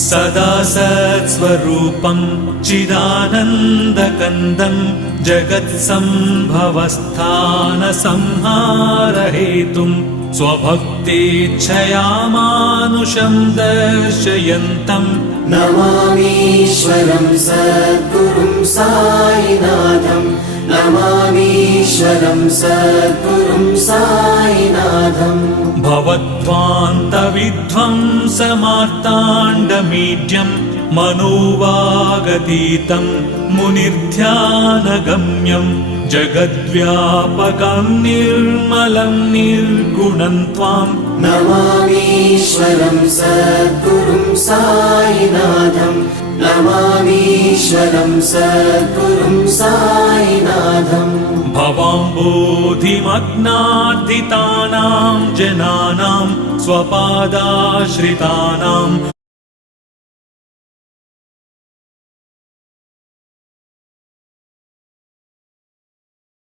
सदा सत्स्वरूपं चिदानन्दकन्दं जगत्सम्भवस्थानसंहारहेतुं स्वभक्तेच्छया मानुषं दर्शयन्तं नमामीश्वरं सद्गुरुं साईनाथं नमामीश्वरं सद्गुरुं साईनाथम् भवद्ध्वान्तविध्वंसमार्ताण्डमीड्यं मनोवागतीतं मुनिर्ध्यानगम्यं जगद्व्यापकं निर्मलं निर्गुणं त्वां नमामीश्वरं सद्गुरुं साईनाथं नमामीश्वरं सद्गुरुं साईनाथम् भवाम्बोधिमग्नार्दितानां जनानां स्वपादाश्रितानां